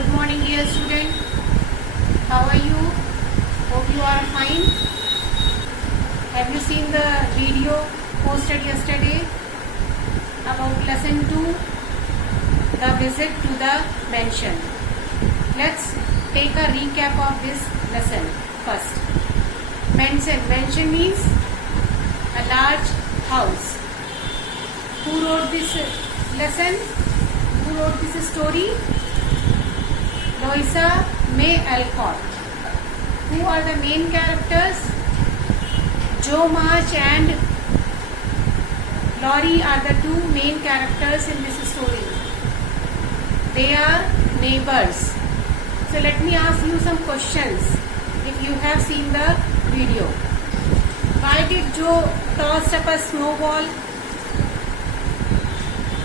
Good morning, dear student. How are you? Hope you are fine. Have you seen the video posted yesterday about lesson 2, the visit to the mansion? Let's take a recap of this lesson first. Mansion means a large house. Who wrote this lesson? Who wrote this story? Louisa May Alcott. Who are the main characters? Jo March and Laurie are the two main characters in this story. They are neighbors. So let me ask you some questions if you have seen the video. Why did Jo toss up a snowball?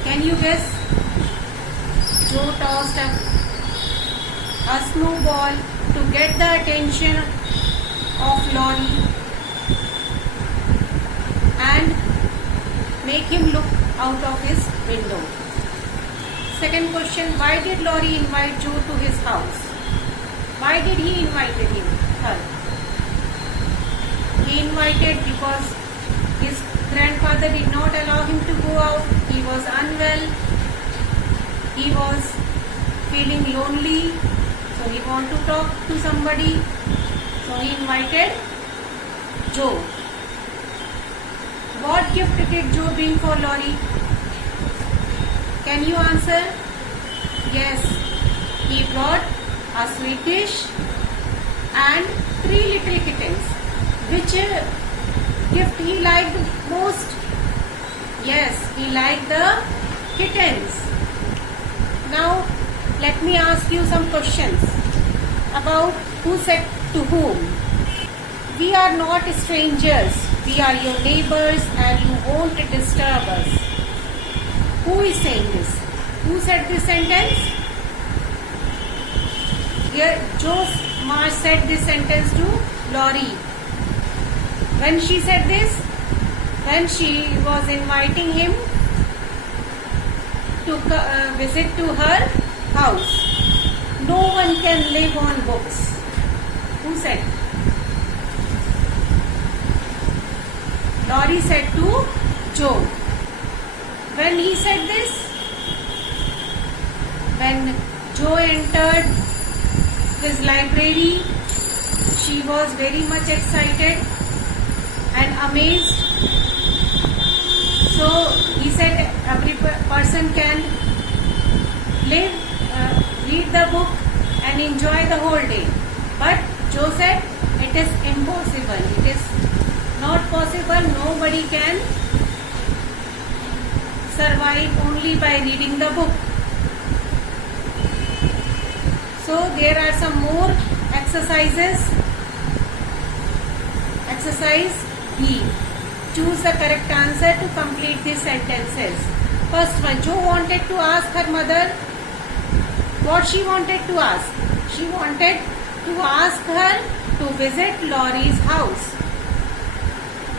Can you guess? Jo tossed up a snowball to get the attention of Laurie and make him look out of his window. Second question, why did Laurie invite Jo to his house? Why did he invite her? He invited because his grandfather did not allow him to go out. He was unwell. He was feeling lonely. So he wanted to talk to somebody. So he invited Jo. What gift did Jo bring for Laurie? Can you answer? Yes. He brought a sweet dish and 3 little kittens. Which gift he liked most? Yes, he liked the kittens. Now, let me ask you some questions about who said to whom. We are not strangers. We are your neighbors and you won't disturb us. Who is saying this? Who said this sentence? Here, Jo March said this sentence to Laurie. When she said this, when she was inviting him to visit to her house. No one can live on books. Who said? Laurie said to Jo. When he said this, when Jo entered his library, she was very much excited and amazed. So he said every person can read the book and enjoy the whole day. But Jo said it is impossible. It is not possible. Nobody can survive only by reading the book. So there are some more exercises. Exercise B. Choose the correct answer to complete these sentences. First one, Jo wanted to ask her mother what she wanted to ask. She wanted to ask her to visit Laurie's house.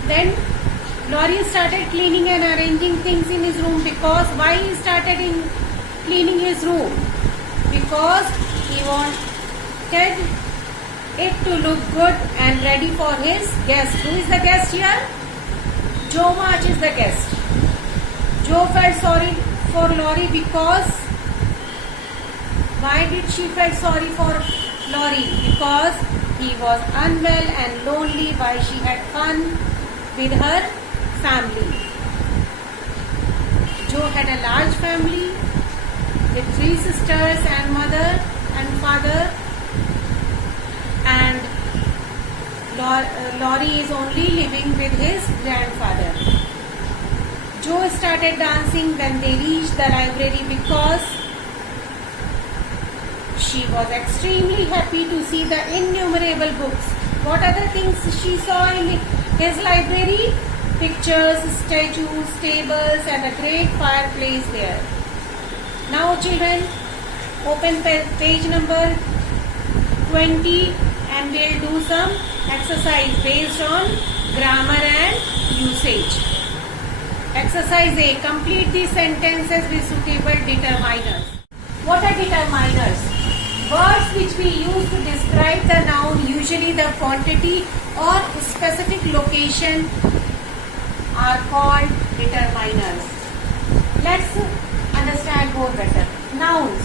Then Laurie started cleaning and arranging things in his room. Because why he started cleaning his room? Because he wanted it to look good and ready for his guest. Who is the guest here? Jo March is the guest. Jo felt sorry for Laurie because why did she felt sorry for Laurie? Because he was unwell and lonely while she had fun with her family. Jo had a large family with 3 sisters and mother and father, and Laurie is only living with his grandfather. Jo started dancing when they reached the library because she was extremely happy to see the innumerable books. What other things she saw in his library? Pictures, statues, tables and a great fireplace there. Now children, open page number 20 and we'll do some exercise based on grammar and usage. Exercise A. Complete the sentences with suitable determiners. What are determiners? Words which we use to describe the noun, usually the quantity or specific location, are called determiners. Let's understand more better. Nouns.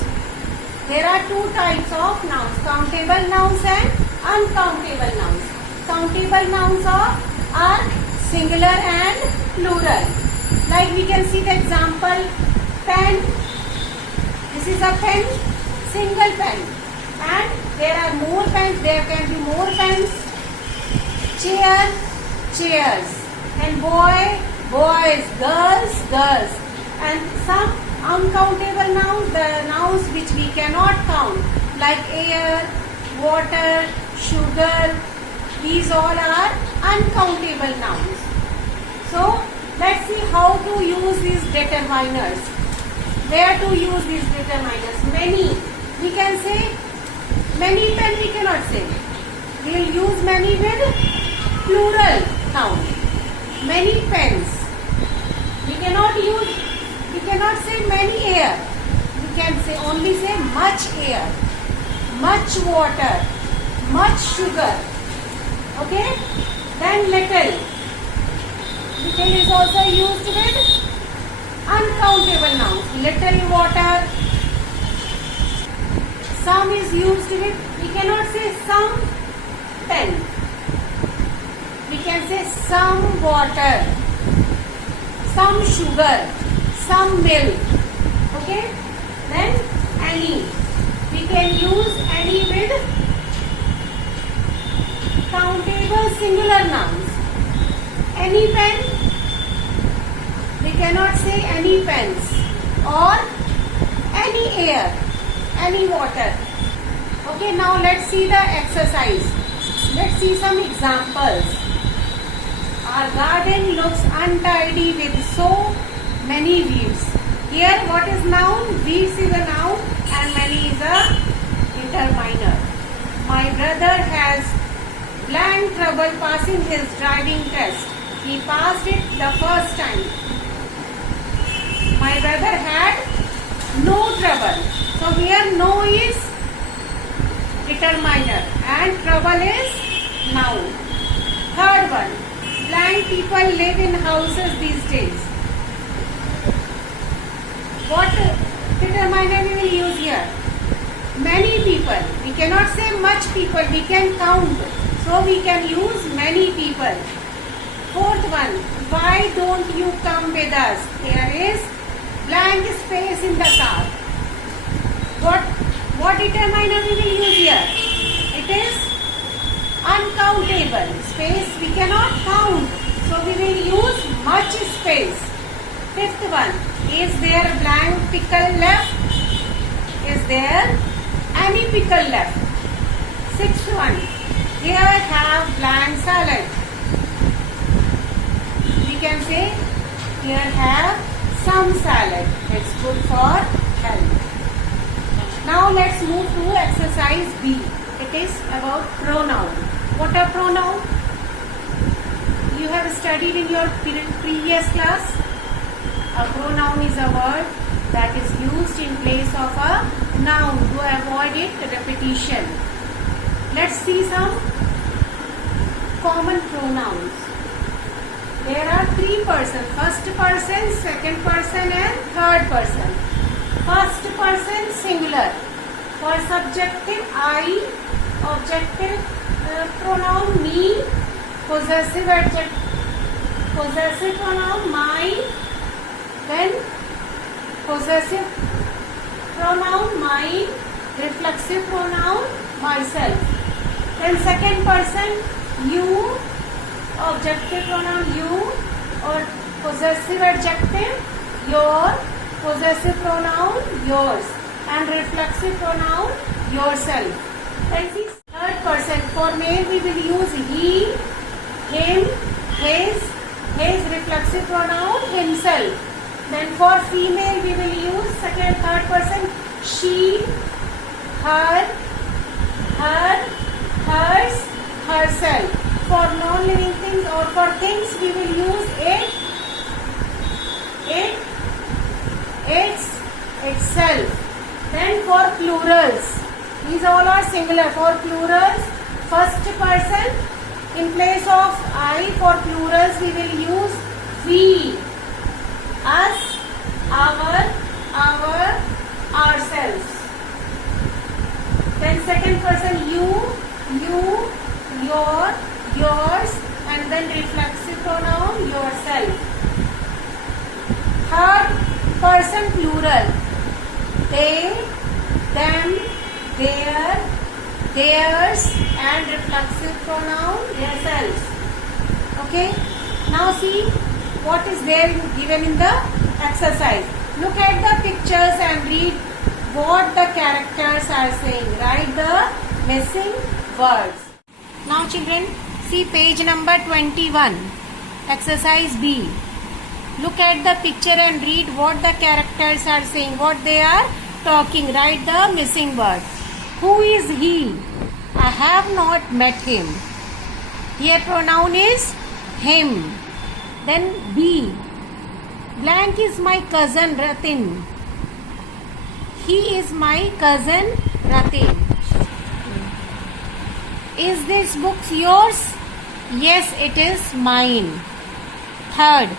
There are two types of nouns, countable nouns and uncountable nouns. Countable nouns are singular and plural. Like we can see the example, pen. This is a pen, single pen. And there are more pens, there can be more pens. Chair, chairs. And boy, boys, girls, girls. And some uncountable nouns, the nouns which we cannot count, like air, water, sugar, these all are uncountable nouns. So, let's see how to use these determiners. Where to use these determiners? Many. We can say many pen we cannot say. We will use many with plural noun. Many pens. We cannot say many air. We can say only say much air, much water, much sugar. Okay? Then little. Little is also used with uncountable nouns. Little water. Some is used with, we cannot say some pen. We can say some water, some sugar, some milk. Okay? Then any. We can use any with countable singular nouns. Any pen. We cannot say any pens. Or any air, any water. Okay, now let's see the exercise. Let's see some examples. Our garden looks untidy with so many weeds. Here what is noun? Weeds is a noun and many is a determiner. My brother has blank trouble passing his driving test. He passed it the first time. My brother had no trouble. So here no is determiner and trouble is noun. Third one. Blind people live in houses these days. What determiner we will use here? Many people. We cannot say much people. We can count. So we can use many people. Fourth one. Why don't you come with us? There is blank space in the car. What determiner we will use here? It is uncountable. Space we cannot count. So we will use much space. Fifth one. Is there a blank pickle left? Is there any pickle left? Sixth one. Here have blank salad. We can say here have some salad. It's good for health. Now let's move to exercise B. It is about pronoun. What are pronoun? You have studied in your previous class. A pronoun is a word that is used in place of a noun to avoid repetition. Let's see some common pronouns. There are three persons. First person, second person and third person. First person singular. For subjective I, objective pronoun me, possessive pronoun mine, then possessive pronoun mine, reflexive pronoun myself. Then second person you, objective pronoun you, or possessive adjective your, possessive pronoun yours, and reflexive pronoun yourself. Then see third person. For male we will use he, him, his reflexive pronoun himself. Then for female we will use third person she, her, hers, herself. For non-living things or for things we will use it, its, itself. Then for plurals These all are singular. For plurals, first person. In place of I, for plurals, we will use we. Us, our, ourselves. Then second person you, your, yours, and then reflexive pronoun yourself. Third person plural. They, them, their, theirs, and reflexive pronoun themselves. Okay. Now see what is there given in the exercise. Look at the pictures and read what the characters are saying. Write the missing words. Now children, see page number 21. Exercise B. Look at the picture and read what the characters are saying, what they are talking. Write the missing word. Who is he? I have not met him. Here pronoun is him. Then B. Blank is my cousin Ratin. He is my cousin Ratin. Is this book yours? Yes, it is mine. Third.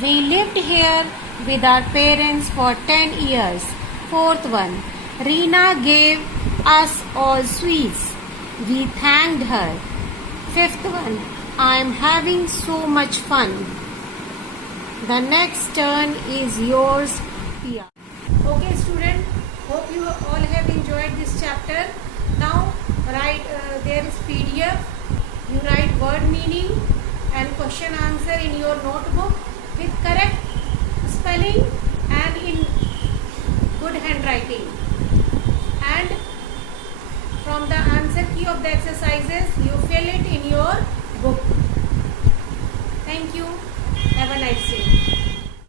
We lived here with our parents for 10 years. Fourth one. Reena gave us all sweets. We thanked her. Fifth one. I am having so much fun. The next turn is yours, Pia. Okay, student. Hope you all have enjoyed this chapter. Now, write. There is PDF. You write word meaning and question answer in your notebook with correct spelling and in good handwriting. And from the answer key of the exercises, you fill it in your book. Thank you. Have a nice day.